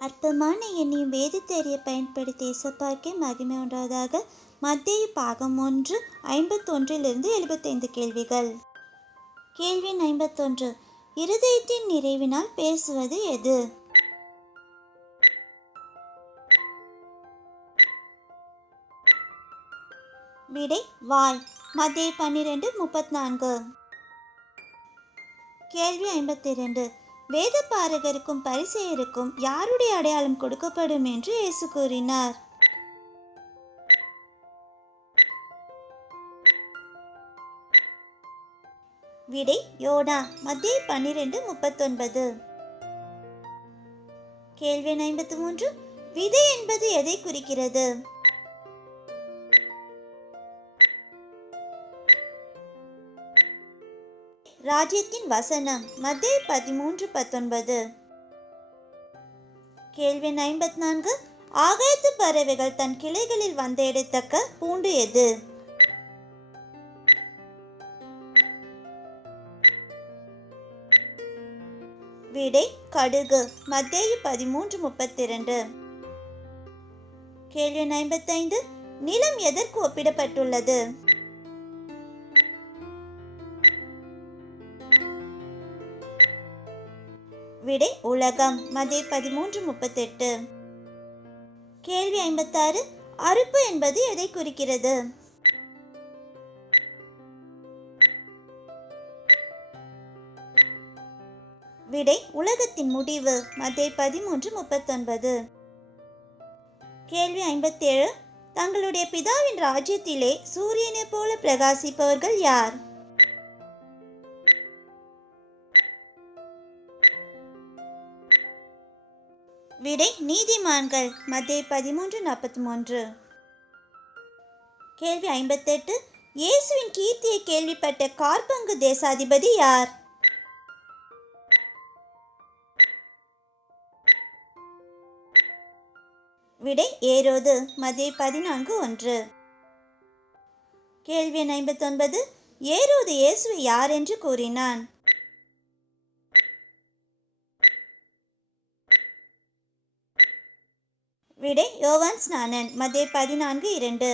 அற்பமான எண்ணியும் வேதத்தெறிய பயன்படுத்தி இசப்பாக்கே மகிமை உண்டாவதாக. மத்தேயு பாகம் 1 51-75 கேள்விகள். கேள்வி 51. இருதயத்தின் நிறைவினால் பேசுவது எது? விடை வாய். மத்தேயு 12:34. கேள்வி 52. வேத பாரகருக்கும் பரிசேயருக்கும் யாருடைய அடையாளம் கொடுக்கப்படும் என்று இயேசு கூறினார்? விடை யோனா. மத்தேயு 12:39. கேள்வி 53. விதை என்பது எதை குறிக்கிறது? ராஜ்யத்தின் வசனம். மத்தேயு 13:19. கேள்வி 54. ஆகாயத்து பறவைகள் தன் கிளைகளில் வந்தெடுத்தக்க பூண்டு எது? விடை கடுகு. மத்தேயு 13:32. கேள்வி 55. நிலம் எதற்கு ஒப்பிடப்பட்டுள்ளது? விடை உலகம். மத்தேயு 13:38. கேள்வி 56. அறுப்பு என்பது எதை குறிக்கிறது? விடை உலகத்தின் முடிவு. மத்தேயு 13:39. கேள்வி 57. தங்களுடைய பிதாவின் ராஜ்யத்திலே சூரியனை போல பிரகாசிப்பவர்கள் யார்? விடை நீதிமான்கள். மத்தேயு 13:43. கேள்வி 58. இயேசுவின் கீர்த்தியை கேள்விப்பட்ட கார்பங்கு தேசாதிபதி யார்? விடை ஏரோது. மத்தேயு 14:1. கேள்வி 59. ஏரோது இயேசுவை யார் என்று கூறினான்? விடை யோவான் ஸ்நானன். மத்தேயு 14:2.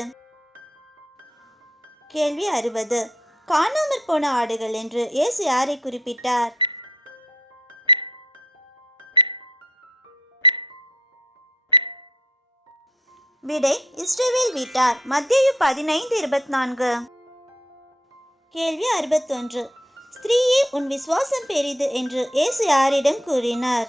கேள்வி 60. காணாமற் போன ஆடுகள் என்று இயேசு யாரை குறிப்பிட்டார்? விடை இஸ்ரவேல் வீட்டார். மத்தேயு 15:24. கேள்வி 61. ஸ்திரீயே, உன் விசுவாசம் பெரிது என்று இயேசு யாரிடம் கூறினார்?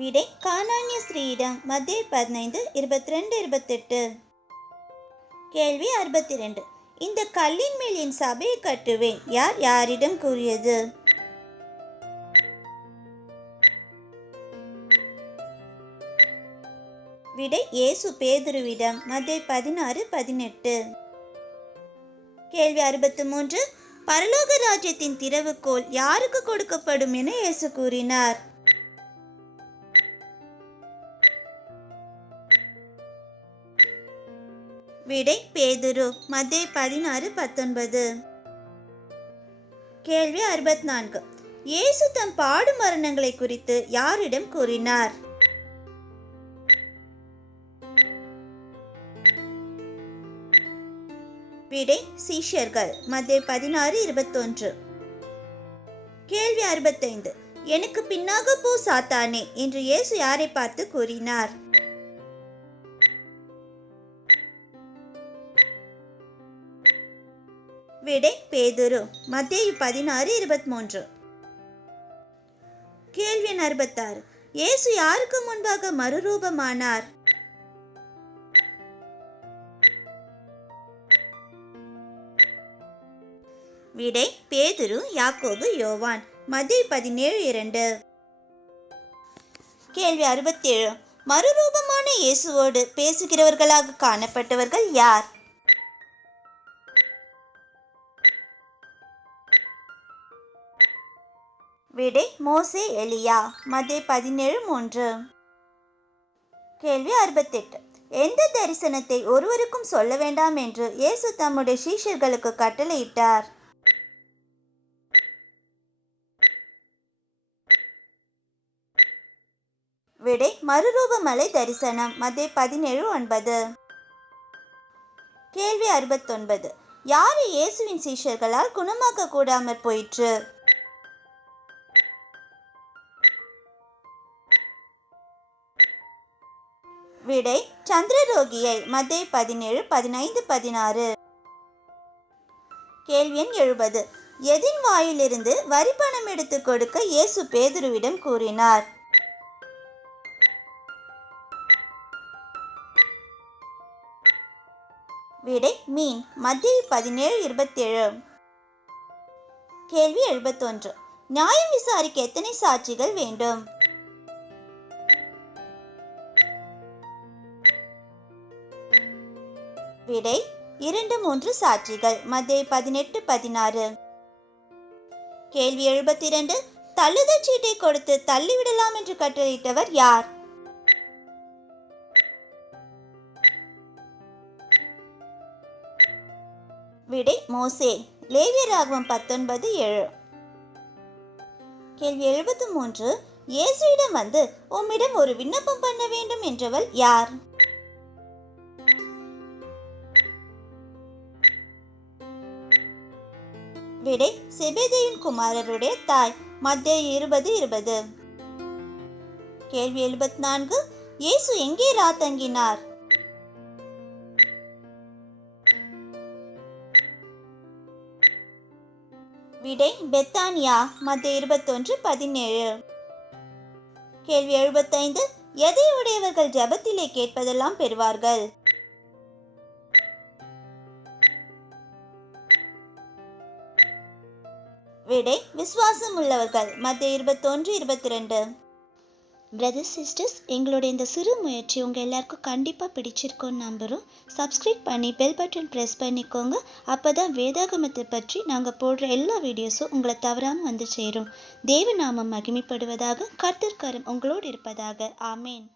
விடை கானானிய ஸ்திரீயிடம். மத்தேயு 15:22-28. கேள்வி 62. இந்த கல்லின் மேல் என் சபையை கட்டுவேன் யார் யாரிடம் கூறியது? விடை இயேசு பேதுருவிடம். மத்தேயு 16:18. கேள்வி 63. பரலோக ராஜ்யத்தின் திறவுகோல் யாருக்கு கொடுக்கப்படும் என இயேசு கூறினார்? விடை பேதுரு. மத்தேயு 16:19. கேள்வி 64. இயேசு தம் பாடு மரணங்களை குறித்து யாரிடம் கூறினார்? விடை சீஷர்கள். மத்தேயு 16:21. கேள்வி 65. எனக்கு பின்னாக போ சாத்தானே என்று இயேசு யாரை பார்த்து கூறினார்? விடை பேதுரு. மத்தேயு 16:23. கேள்வி 66. இயேசு யாருக்கு முன்பாக மறுரூபமானார்? விடை பேதுரு, யாக்கோபு, யோவான். மத்தேயு 17:2. கேள்வி 67. மறுரூபமான இயேசுவோடு பேசுகிறவர்களாக காணப்பட்டவர்கள் யார்? விடை மோசே, எலியா. மத்தேயு 17:3. கேள்வி 68. எந்த தரிசனத்தை ஒருவருக்கும் சொல்ல வேண்டாம் என்று இயேசு தம்முடைய சீஷர்களுக்கு கட்டளையிட்டார்? விடை மறுரூபமலை தரிசனம் மத்தேயு 17:9. கேள்வி 69. யாரு இயேசுவின் சீஷர்களால் குணமாக்க கூடாமற் போயிற்று? விடை சந்திரரோகியை மத்தேயு 17:15-16. கேள்வி எண் 70. எதின் வாயிலிருந்து வரிப்பணம் எடுத்து கொடுக்க இயேசு பேதுருவிடம் கூறினார்? விடை மீன் மத்தேயு 17:27. கேள்வி 71. நியாயம் விசாரிக்க எத்தனை சாட்சிகள் வேண்டும்? விடை 2-3 சாட்சிகள் மத்தேயு 18:16. கேள்வி 72. தள்ளுதல் சீட்டை கொடுத்து தள்ளிவிடலாம் என்று கட்டளையிட்டவர் யார்? விடை மோசே லேவியராகமம் 19:7. கேள்வி 73. இயேசுவிடம் வந்து உம்மிடம் ஒரு விண்ணப்பம் பண்ண வேண்டும் என்றவள் யார்? விடை செபெதேயுவின் குமாரருடைய தாய் மத்தேயு 20:20. கேள்வி 74. இயேசு எங்கே ராத்தங்கினார்? விடை பெத்தானியா மத்தேயு 21:17. கேள்வி 75. எதை உடையவர்கள் ஜெபத்திலே கேட்பதெல்லாம் பெறுவார்கள்? விடை விசுவாசம் உள்ளவர்கள் மத்தேயு 21:22. பிரதர்ஸ் சிஸ்டர்ஸ், எங்களுடைய இந்த சிறு முயற்சி உங்கள் எல்லாருக்கும் கண்டிப்பாக பிடிச்சிருக்கோன்னு நம்புகிறோம். சப்ஸ்கிரைப் பண்ணி பெல் பட்டன் ப்ரெஸ் பண்ணிக்கோங்க. அப்போ தான் வேதாகமத்தை பற்றி நாங்கள் போடுற எல்லா வீடியோஸும் உங்களை தவறாமல் வந்து சேரும். தேவ நாமம் மகிமைப்படுவதாக. கர்த்தர் கரம் உங்களோடு இருப்பதாக. ஆமேன்.